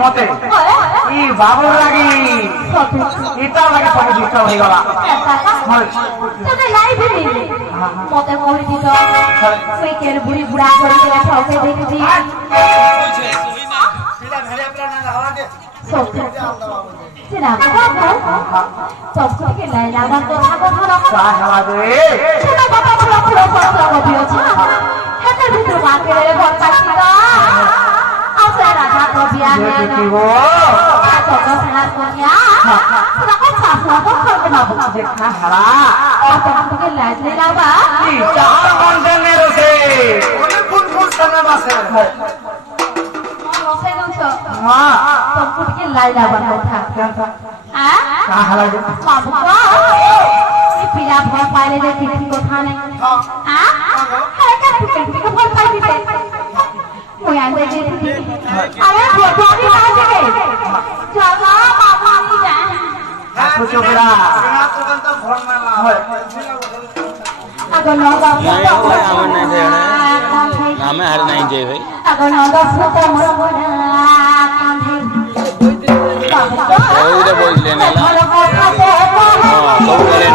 মতে ই বাবুর লাগি এটা লাগে সব ডিস্টার্ব হয়ে গলা তবে নাই দিদি মতে কই দিত ওই কের বুড়ি বুড়া করে দিয়ে ঠকে দেখছি সেটা বাবা সব থেকে লাইলা আমার কথা কথা রাখো ছোট বাবা বড় বড় কথা বলিওছে হাতের ভিতর বাকেরে ঘর পাচ্ছি না আছে রাজা তো বিয়া নিয়ে গো কত সারা কোনিয়া পুরা কথা কথা করতে না বুঝে খারা তখন থেকে লাইলা বাবা কি চার ঘন্টা রসে অনেক ফুল ফুল সামনে মাসে हाँ तो कुछ के लाइला बना था हाँ कहाँ लगे बाबू ये पिला भर पाले जे किसी को था नहीं हाँ है क्या किसी को भर पाई थी वो यहाँ से जे थी अरे फोटो भी कहाँ से गए चला बाबा नहीं जाए कुछ बड़ा अगर नौका नाम हर नहीं जे भाई अगर नौका फोटो मरा ওইটা বললেন না সব বলেন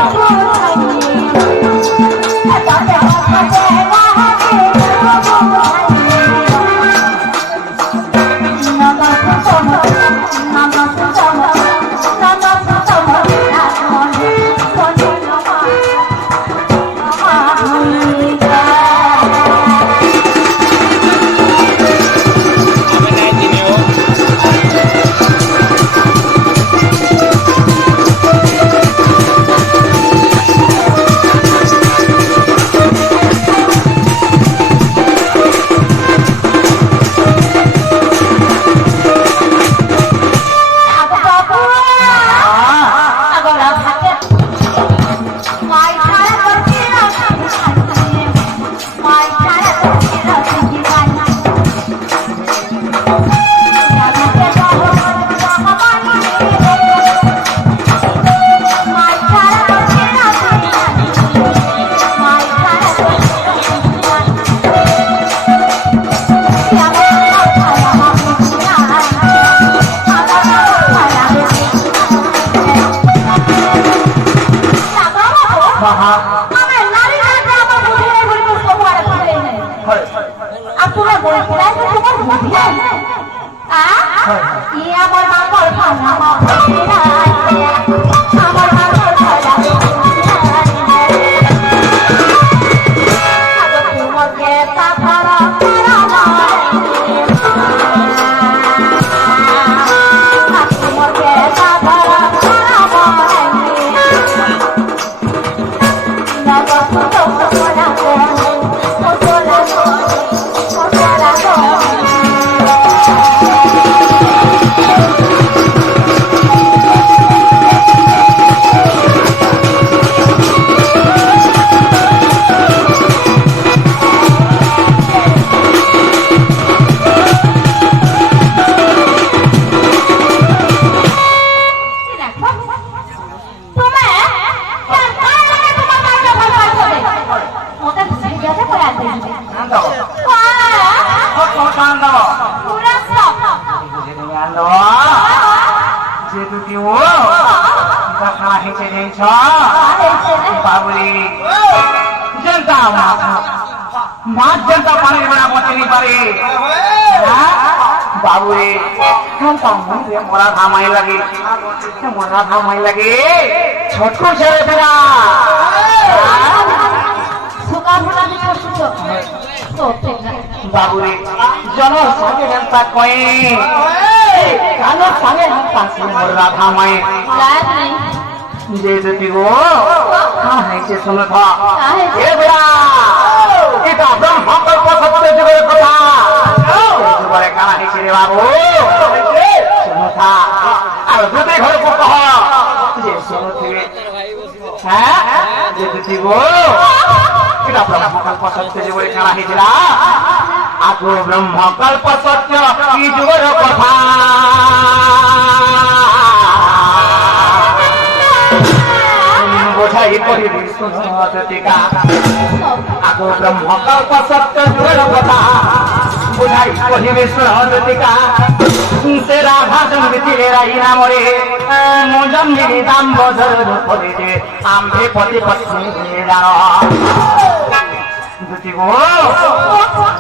जनता पानी बड़ा पहुंच नहीं पारे बाबू रे मोरा थामाई लगे छोटको छेड़े तेरा बाबू रे जनो संगे जनता कोई कानो संगे जनता से मोरा थामाई जे देती वो हाँ है से सुनो था ये बेड़ा এটা ব্রহ্মকল্প সত্য যুগের কথা যুগের কানা হিসে রে বাবু শুনথা আর যদি ঘরে কহ যে শুনথিবে হ্যাঁ যে দিব এটা ব্রহ্মকল্প সত্য যুগের কানা হিসেরা আগো ব্রহ্মকল্প সত্য কি যুগের কথা বোঝাই করি শুনতে টিকা আগো ব্রহ্মকল্প সত্য যুগের কথা বুঝাই কহিবে সুরহরতিকা তেরা ভাষণ বিচিলেরা ইনামরে মুজম্মিরি দাম বদর পড়িতে আম্ভে পতি পত্নী জানো দুটি গো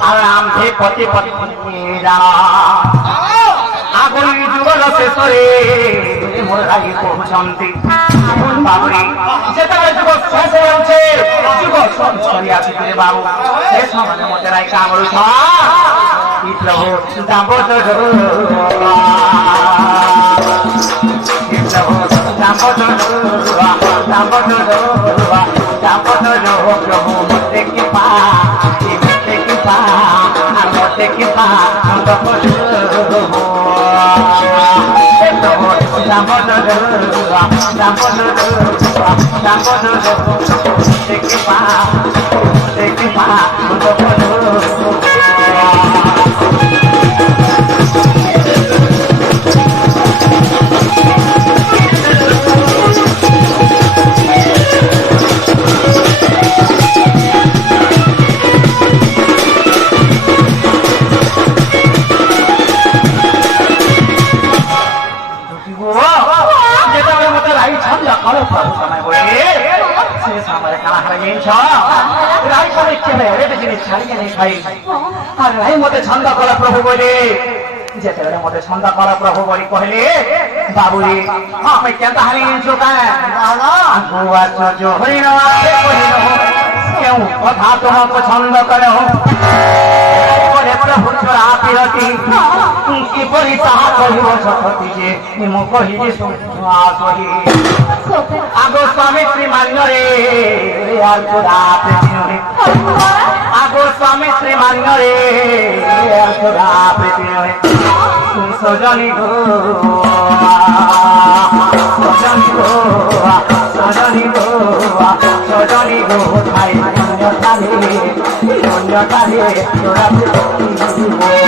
আর আম্ভে পতি পত্নী জানো আগুন যুগল শেষরে মোর লাগি পৌঁছন্তি বাবুরি যেତେବେଳେ যুগ শেষ ହେଉଛି ଯୁଗ ସରି ଆସିଥିଲେ ବାବୁ ସେ ସମୟରେ ମୋତେ ରାଇ କାମୁଡୁଛ ଇ ପ୍ରଭୁ ଦାମ୍ପତ୍ୟ ପ୍ରଭୁ ମୋତେ କିପା ମୋତେ କିପା মতে ছন্দ কর প্রভু বলে যেতেବେଳେ মতে ছন্দ কর প্রভু বলি কহিলে বাবুরে আমি কেন হারিয়েছো কেউ কথা তোমাকে ছন্দ কর প্রভু ছোড়া পিরতি কিপরি তাহা কহিব সতী যে মু কহিলি সহি আগ স্বামী শ্রী মান্যরে আর তোরা প্রেমী আগো স্বামী শ্রী মান্যরে আর তোরা প্রেমী সজনী গো সজনী গো সজনী গো সজনী গো ঠাই অন্যতারে তোরা প্রেমী